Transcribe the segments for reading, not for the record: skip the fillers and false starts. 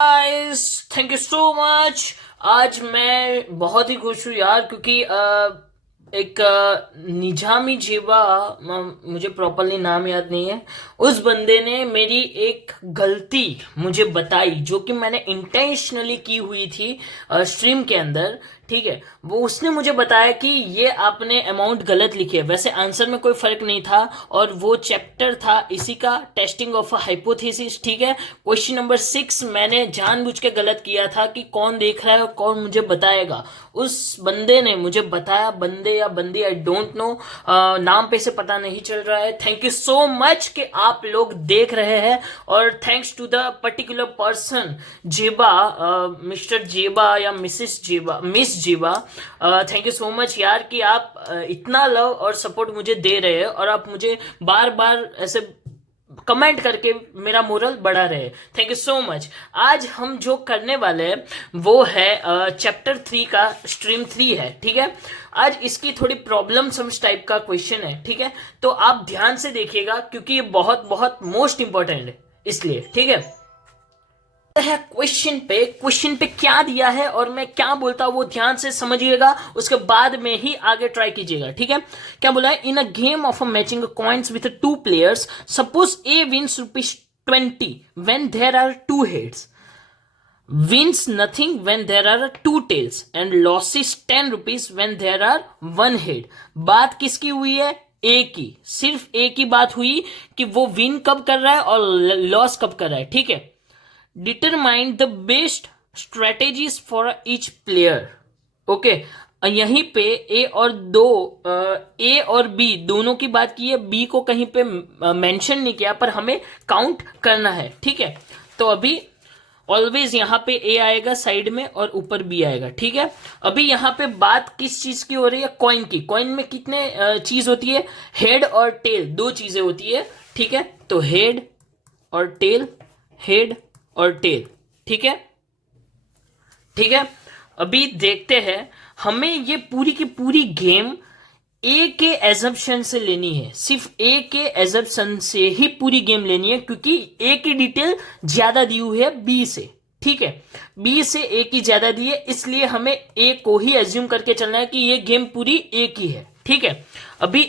Guys, thank you so much. आज मैं बहुत ही खुश हूँ यार, क्योंकि एक निजामी जीवा, मुझे प्रॉपरली नाम याद नहीं है। उस बंदे ने मेरी एक गलती मुझे बताई, जो कि मैंने इंटेंशनली की हुई थी स्ट्रीम के अंदर। ठीक है, वो उसने मुझे बताया कि ये आपने अमाउंट गलत लिखी है। वैसे आंसर में कोई फर्क नहीं था, और वो चैप्टर था इसी का, टेस्टिंग ऑफ अ हाइपोथेसिस। ठीक है, क्वेश्चन नंबर 6 मैंने जानबूझ के गलत किया था कि कौन देख रहा है और कौन मुझे बताएगा। उस बंदे ने मुझे बताया, बंदे या बंदी आई डोंट नो, नाम पे से पता नहीं चल रहा है। थैंक यू सो मच कि आप लोग देख रहे हैं, और thanks to the particular person Zeba, mister Zeba या मिसिस जेबा, मिस जेबा। थैंक यू सो मच यार कि आप इतना लव और सपोर्ट मुझे दे रहे हैं, और आप मुझे बार बार ऐसे कमेंट करके मेरा मोरल बढ़ा रहे। Thank you so much. आज हम जो करने वाले हैं वो है चैप्टर 3 का स्ट्रीम 3 है। ठीक है, आज इसकी थोड़ी प्रॉब्लम सम्स टाइप का क्वेश्चन है। ठीक है, तो आप ध्यान से देखिएगा, क्योंकि ये बहुत बहुत मोस्ट इंपॉर्टेंट है, इसलिए। ठीक है, है क्वेश्चन पे क्या दिया है और मैं क्या बोलता हूं वो ध्यान से समझिएगा, उसके बाद में ही आगे ट्राई कीजिएगा। ठीक है, क्या बोला है? In a game of a matching coins with 2 players, suppose A wins ₹20 when there are 2 heads, wins nothing when there are 2 tails, and losses ₹10 when there are 1 head। बात किसकी हुई है? ए की, सिर्फ ए की बात हुई कि वो विन कब कर रहा है और लॉस कब कर रहा है। ठीक है, determine the best strategies for each player. Okay, यहीं पे ए और बी दोनों की बात की है, बी को कहीं पे मेंशन नहीं किया, पर हमें काउंट करना है। ठीक है, तो अभी ऑलवेज यहां पे ए आएगा साइड में और ऊपर बी आएगा। ठीक है, अभी यहां पे बात किस चीज की हो रही है? कॉइन की। कॉइन में कितने चीज होती है? हेड और टेल, 2 चीजें होती है। ठीक है, तो हेड और टेल, हेड और टेल। ठीक है, ठीक है, अभी देखते हैं। हमें ये पूरी की पूरी गेम ए के एजम्पशन से लेनी है, सिर्फ ए के एजम्पशन से ही पूरी गेम लेनी है, क्योंकि ए की डिटेल ज्यादा दी हुई है बी से। ठीक है, बी से ए की ज्यादा दी है, इसलिए हमें ए को ही एज्यूम करके चलना है कि ये गेम पूरी ए की है। ठीक है, अभी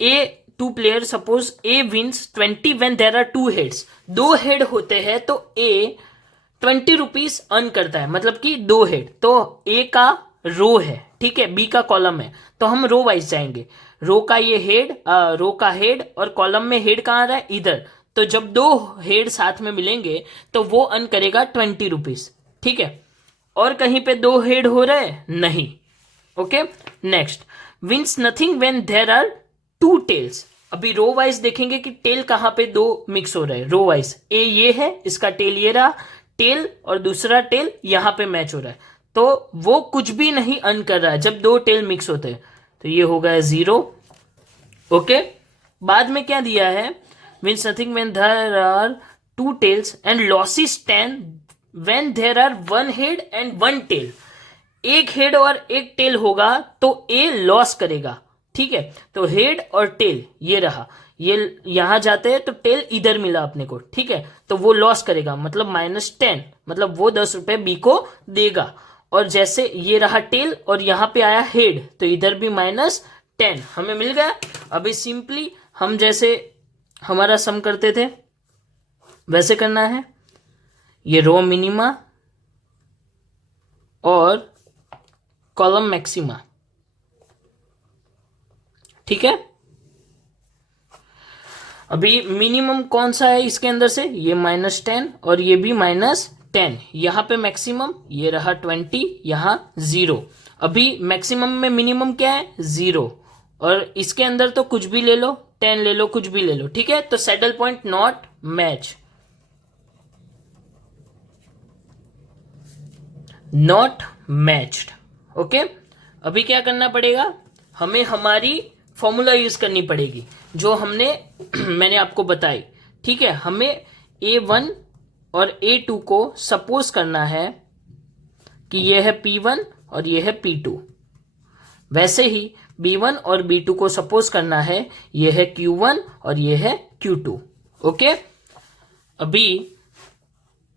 A 2 player, suppose A wins 20 when there are 2 heads. 2 head होते हैं तो ए ₹20 अर्न करता है, मतलब कि 2 हेड। तो ए का रो है, ठीक है, बी का कॉलम है, तो हम रो वाइज जाएंगे। रो का ये हेड, रो का हेड, और कॉलम में हेड कहाँ आ रहा है? इधर। तो जब 2 हेड साथ में मिलेंगे तो वो अर्न करेगा ₹20। ठीक है, और कहीं पे 2 हेड हो रहे हैं? नहीं। Okay, next, wins nothing when there are 2 tails. अभी रो वाइज देखेंगे कि टेल कहां पे 2 मिक्स हो रहे हैं। रो वाइज ए ये है, इसका टेल ये रहा, टेल और दूसरा टेल यहां पे मैच हो रहा है, तो वो कुछ भी नहीं अर्न कर रहा है जब 2 टेल मिक्स होते हैं, तो ये हो गया 0। ओके, बाद में क्या दिया है? Wins nothing when there are 2 tails and losses 10 when there are 1 head and 1 tail. 1 head और 1 टेल होगा तो ए लॉस करेगा। ठीक है, तो हेड और टेल ये रहा, ये यहां जाते हैं तो टेल इधर मिला अपने को। ठीक है, तो वो लॉस करेगा, मतलब -10, मतलब वो ₹10 बी को देगा। और जैसे ये रहा टेल और यहां पे आया हेड, तो इधर भी -10 हमें मिल गया। अभी सिंपली हम जैसे हमारा सम करते थे वैसे करना है। ये रो मिनिमा और कॉलम मैक्सिमा। ठीक है, अभी मिनिमम कौन सा है इसके अंदर से? ये -10 और ये भी -10। यहां पे मैक्सिमम ये रहा 20, यहां 0। अभी मैक्सिमम में मिनिमम क्या है? 0। और इसके अंदर तो कुछ भी ले लो, 10 ले लो, कुछ भी ले लो। ठीक है, तो saddle point not match, not matched. Okay, अभी क्या करना पड़ेगा? हमें हमारी फॉर्मूला यूज करनी पड़ेगी, जो हमने मैंने आपको बताई। ठीक है, हमें A1 और A2 को सपोज करना है कि ये है P1 और ये है P2। वैसे ही B1 और B2 को सपोज करना है ये है Q1 और ये है Q2। ओके, अभी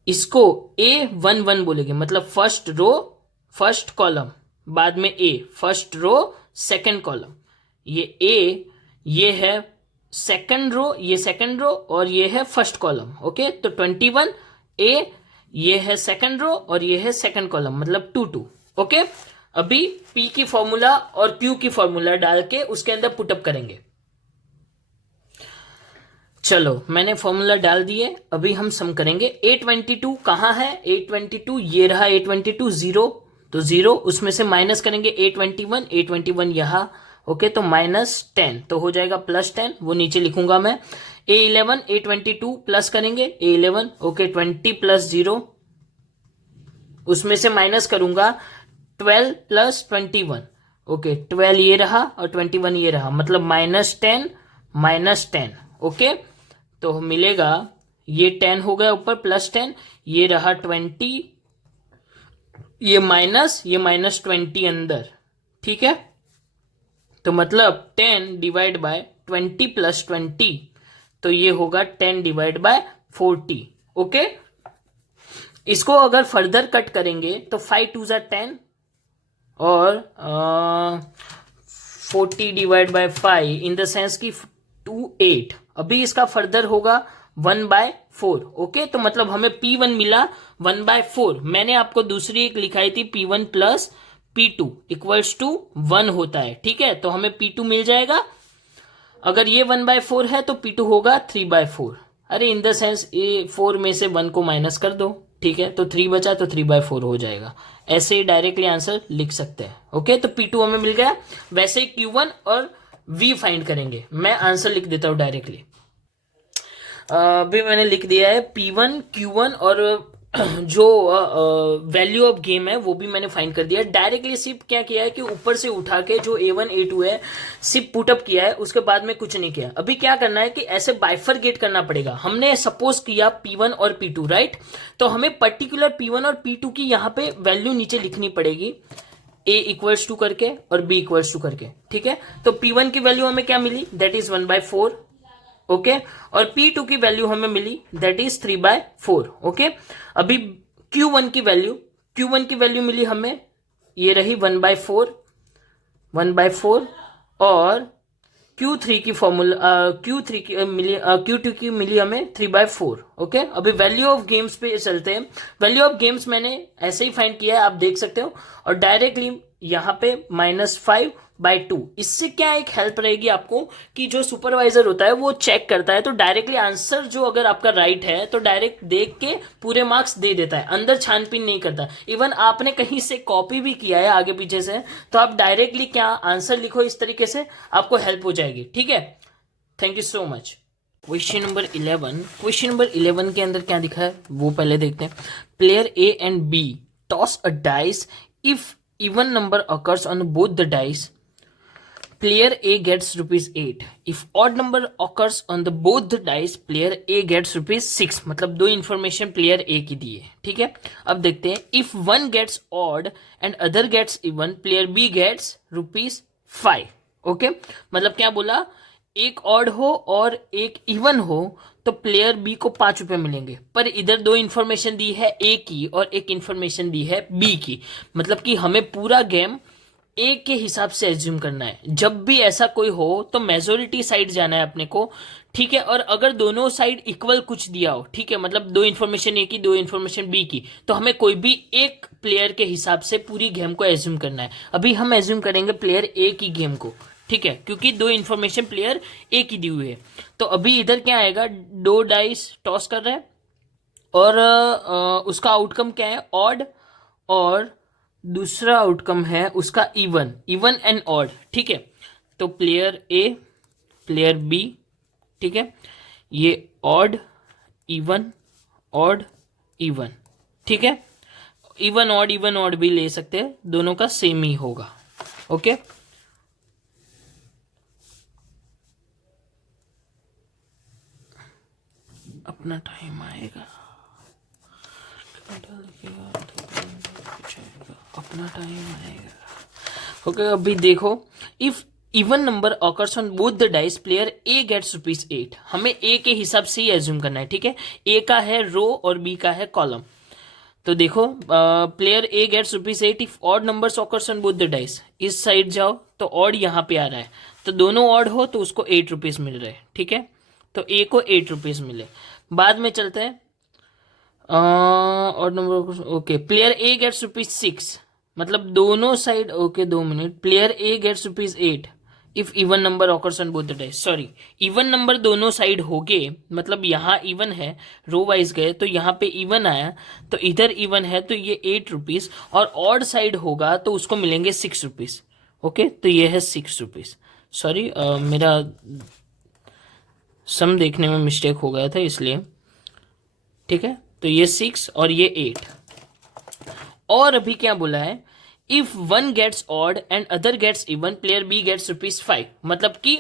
इसको A11 बोलेंगे, मतलब फर्स्ट रो फर्स्ट कॉलम, बाद में A first row second column, ये A ये है सेकंड रो, ये सेकंड रो और ये है फर्स्ट कॉलम। ओके, तो 21 A ये है सेकंड रो और ये है सेकंड कॉलम, मतलब 22। ओके, अभी P की फॉर्मूला और Q की फॉर्मूला डाल के उसके अंदर पुटअप करेंगे। चलो मैंने फॉर्मूला डाल दिए, अभी हम सम करेंगे। A22 कहाँ है? A22 ये रहा, A22 0, तो 0 उसमें से माइनस करेंगे A21, A21 यहाँ। ओके, तो -10 तो हो जाएगा +10, वो नीचे लिखूंगा मैं। A11 A22 प्लस करेंगे A11, ओके 20 + 0, उसमें से माइनस करूंगा 12 + 21, ओके 12 ये रहा और 21 ये रहा, मतलब -10 -10। ओके, तो मिलेगा ये 10 हो गया ऊपर +10, ये रहा 20, ये -20 अंदर। ठीक है, तो मतलब 10 डिवाइड बाय 20 + 20, तो ये होगा 10 डिवाइड बाय 40। ओके, इसको अगर फर्दर कट करेंगे तो 5 2 ज़ा 10 और 40 divide by 5 in the sense की 2 8। अभी इसका फर्दर होगा 1/4। ओके, तो मतलब हमें P1 मिला 1/4। मैंने आपको दूसरी एक लिखाई थी P1 + P2 = 1 होता है। ठीक है, तो हमें P2 मिल जाएगा। अगर ये 1/4 है तो P2 होगा 3/4। अरे इन द सेंस ये 4 में से 1 को माइनस कर दो। ठीक है, तो 3 बचा तो 3/4 हो जाएगा। ऐसे ही डायरेक्टली आंसर लिख सकते हैं। ओके, तो P2 हमें मिल गया। वैसे ही Q1 और V फाइंड करेंगे। मैं आंसर लिख देता हूं डायरेक्टली। अभी मैंने लिख दिया है P1 Q1 और जो वैल्यू ऑफ गेम है वो भी मैंने फाइंड कर दिया। डायरेक्टली सिर्फ क्या किया है कि ऊपर से उठा के जो A1 A2 है सिर्फ पुटअप किया है, उसके बाद में कुछ नहीं किया। अभी क्या करना है कि ऐसे बाइफरगेट करना पड़ेगा। हमने सपोज किया P1 और P2, राइट, तो हमें पर्टिकुलर P1 और P2 की यहाँ पे वैल्यू नीचे लिखनी पड़ेगी, A = करके और B = करके। ठीक है, तो P1 की वैल्यू हमें क्या मिली, दैट इज 1/4। ओके, और P2 की वैल्यू हमें मिली दैट इज 3/4। ओके, अभी Q1 की वैल्यू मिली हमें, ये रही 1/4 और Q2 की मिली हमें 3/4। ओके, अभी वैल्यू ऑफ गेम्स पे चलते हैं। वैल्यू ऑफ गेम्स मैंने ऐसे ही फाइंड किया है, आप देख सकते हो, और डायरेक्टली यहाँ पे -5/2। इससे क्या एक हेल्प रहेगी आपको कि जो सुपरवाइजर होता है वो चेक करता है, तो डायरेक्टली आंसर जो अगर आपका राइट है तो डायरेक्ट देख के पूरे मार्क्स दे देता है, अंदर छानबीन नहीं करता। इवन आपने कहीं से कॉपी भी किया है आगे पीछे से, तो आप डायरेक्टली क्या आंसर लिखो, इस तरीके से आपको हेल्प हो जाएगी। ठीक है, thank you so much. Question number 11 के अंदर क्या दिखा है वो पहले देखते हैं। Player A and B toss a dice, if even number occurs on both the dice, player A gets ₹8. If odd number occurs on the both the dice, player A gets ₹6। मतलब दो इंफॉर्मेशन प्लेयर A की दी है। ठीक है, अब देखते हैं। If one gets odd and other gets even, player B gets ₹5। Okay, मतलब क्या बोला, एक ऑड हो और एक इवन हो तो प्लेयर बी को ₹5 मिलेंगे। पर इधर दो इंफॉर्मेशन दी है ए की और एक इंफॉर्मेशन दी है बी की, मतलब कि हमें पूरा गेम ए के हिसाब से एज्यूम करना है। जब भी ऐसा कोई हो तो मेजोरिटी साइड जाना है अपने को। ठीक है, और अगर दोनों साइड इक्वल कुछ दिया हो, ठीक है, मतलब दो इंफॉर्मेशन ए की दो इंफॉर्मेशन बी की, तो हमें कोई भी एक प्लेयर के हिसाब से पूरी गेम को एज्यूम करना है। अभी हम एज्यूम करेंगे प्लेयर ए की गेम को। ठीक है, क्योंकि दो इंफॉर्मेशन प्लेयर ए की दी हुई है। तो अभी इधर क्या आएगा, दो डाइस टॉस कर रहे हैं और उसका आउटकम क्या है, ऑड, और दूसरा आउटकम है उसका इवन एंड ऑड। ठीक है, तो प्लेयर ए प्लेयर बी, ठीक है, ये ऑड इवन ऑड इवन। ठीक है, इवन ऑड भी ले सकते हैं, दोनों का सेम ही होगा। ओके, अपना टाइम आएगा, अपना टाइम आएगा। ओके, अभी देखो, if even number occurs on both the dice, player A gets ₹8। हमें ए के हिसाब से ही एज्यूम करना है, ठीक है। ए का है रो और बी का है कॉलम। तो देखो, player A gets ₹8 if odd numbers occurs on both the dice. इस साइड जाओ तो ऑड यहाँ पे आ रहा है, तो दोनों ऑड हो तो उसको ₹8 मिल रहे हैं, ठीक है। तो ए को ₹8 मिले। बाद में चलते हैं, odd number, okay. Player A gets ₹6, मतलब दोनों side, okay 2 minute. Player A gets ₹8 if even number occurs on both the dice. Sorry, even number दोनों साइड हो गए, मतलब यहाँ इवन है, रो वाइज गए तो यहाँ पे इवन आया, तो इधर इवन है तो ये ₹8, और ऑड साइड होगा तो उसको मिलेंगे ₹6। ओके, तो ये है ₹6। सॉरी, मेरा सम देखने में मिस्टेक हो गया था इसलिए, ठीक है। तो ये 6 और ये 8। और अभी क्या बोला है, if one gets odd and other gets even, player B gets ₹5। मतलब कि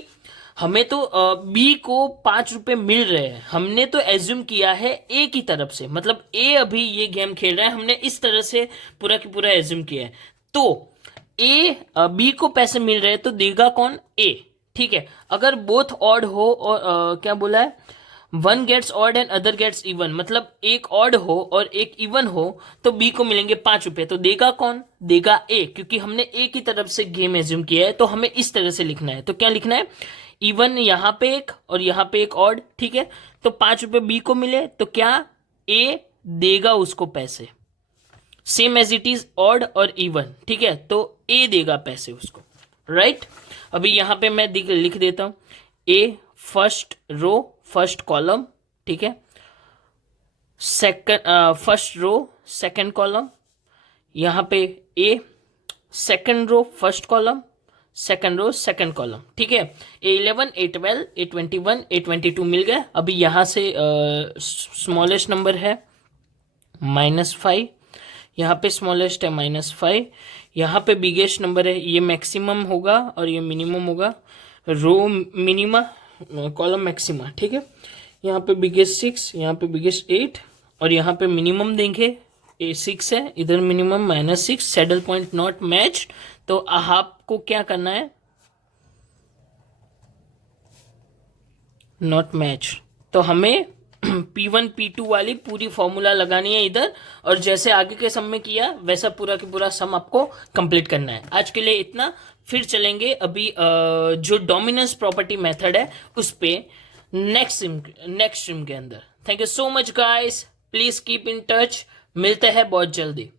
हमें तो बी को ₹5 मिल रहे हैं, हमने तो एज्यूम किया है ए की तरफ से, मतलब ए अभी ये गेम खेल रहा है, हमने इस तरह से पूरा की पूरा एज्यूम किया है। तो ए बी को पैसे मिल रहे हैं तो देगा कौन, ए, ठीक है। अगर बोथ ऑड हो और क्या बोला है, one gets odd and other gets even, मतलब एक ऑड हो और एक इवन हो तो बी को मिलेंगे ₹5। तो देगा कौन, देगा ए, क्योंकि हमने ए की तरफ से गेम एज्यूम किया है, तो हमें इस तरह से लिखना है। तो क्या लिखना है, इवन यहाँ पे एक और यहाँ पे एक ऑड, ठीक है। तो ₹5 बी को मिले तो क्या, ए देगा उसको पैसे, same as it is odd और इवन, ठीक है। तो ए देगा पैसे उसको, राइट। अभी यहां पे मैं लिख देता हूं, a first row first column, ठीक है। Second, first row second column, यहां पे a second row first column, second row second column, ठीक है। A11, A12, A21, A22 मिल गए। अभी यहां से स्मॉलेस्ट नंबर है -5, यहाँ पे स्मॉलेस्ट है -5, यहाँ पे बिगेस्ट नंबर है, ये मैक्सिमम होगा और ये मिनिमम होगा, रो मिनिमा कॉलम मैक्सिमा, ठीक है। यहाँ पे बिगेस्ट 6, यहाँ पे बिगेस्ट 8, और यहाँ पे मिनिमम देंगे, A6 है, इधर minimum -6, saddle point not match. तो आपको क्या करना है, नॉट मैच, तो हमें P1 P2 वाली पूरी फॉर्मूला लगानी है इधर, और जैसे आगे के सम में किया वैसा पूरा के पूरा सम आपको कंप्लीट करना है। आज के लिए इतना, फिर चलेंगे अभी जो डोमिनेंस प्रॉपर्टी मेथड है उस पे नेक्स्ट स्ट्रीम के अंदर। Thank you so much guys, please keep in touch, मिलते हैं बहुत जल्दी।